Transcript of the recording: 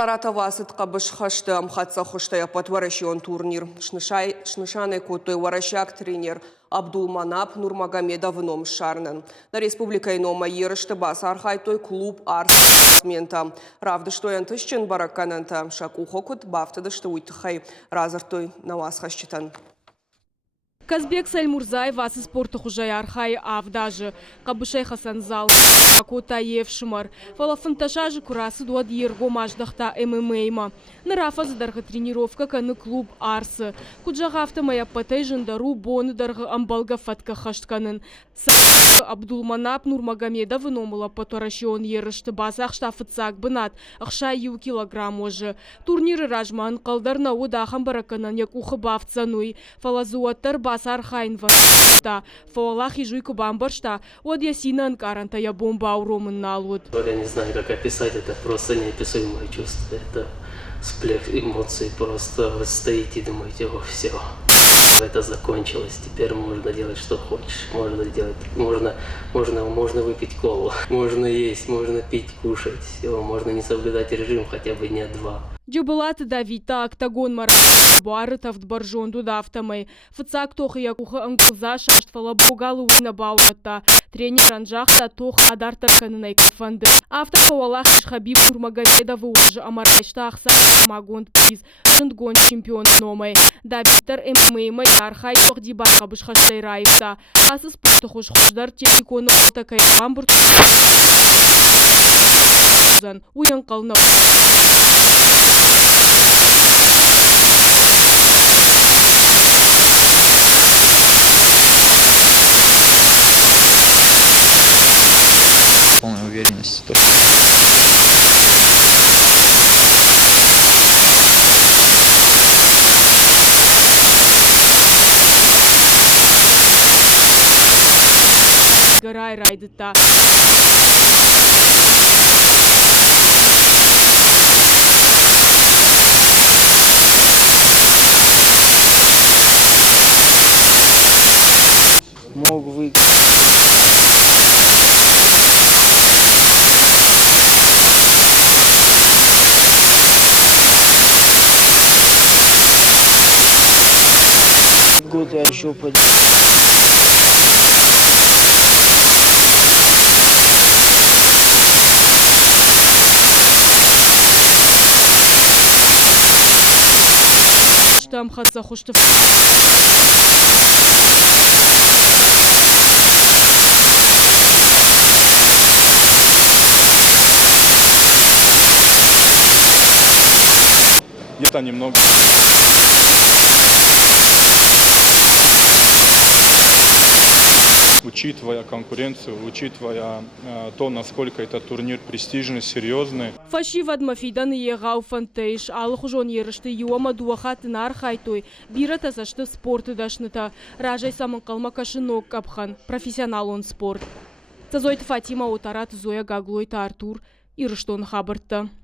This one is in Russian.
Саратова сытқа бішқашты амхатса құштай апат варашион турнир. Шнышаны көтой варашак тренер Абдул Манап Нурмагомедов ном шарнын. На республика инома ерышты бас архайтой клуб арсмента. Равды что янтышчен бараккананта шаку хокут бафтады что уйтыхай разартой навасхащитан. Казбек Сальмурзай вас спорта хужай архай авдажы. Кабышай Хасанзал. Акутаев шмар. Фалафанташажы курасы дуад ерго маждахта ММА. Нарафа задарга тренировка каны клуб Арсы. Куджагавта моя патай жандару боны дарга амбалга фатка хаштканын. Абдул Манап Нурмагомедов номала потарашион ерышты басақ штафыцак бынат. Ақша 1 килограмм ожы. Турниры ражман қалдарна одахан бараканан як ухы бавцануй. Фалазуаттар басар хайнва. Фалах и жуйку бамбаршта. Од ясинан каранта я бомба ауромын налуд. Я не знаю, как описать это. Просто неописуемое чувство. Это всплеск эмоций. Просто вы стоите и думаете, о, все. Это закончилось. Теперь можно делать, что хочешь. Можно выпить колу. Можно есть, можно пить, кушать. Все. Можно не соблюдать режим хотя бы дня 2. Джабалат Давита октагон мар Буарытов баржон дудавтамай. Фацак тох якуха англза шаштфала бугалу на баулата. Тренер анжахта тох адартарканынай кафанды. Автопавалах Хабиб Нурмагомедов уже амарайштах магон приз. Жындгон чемпион номай. Давитар ММА архай тох дибака бышхаштай райфта. Асы спорта хушхудар техниконы такай бамбурт. Уян кална. Полная уверенность. Гарай райдыта. Мог выиграть. Год я еще пойду. Штам хатса хуштов. Где-то немного. Учитывая конкуренцию, учитывая то, насколько этот турнир престижный, серьезный. Фаши вадмафидан егау фантейш, алхужон ерышты юама дуахат нархайтой, бирата зашты спорты дашныта, ражай самын қалма кашынок капхан, профессионал он спорт. Цазойты Фатима Отарат Зоя Гаглойта Артур, Ирыштон хабыртты.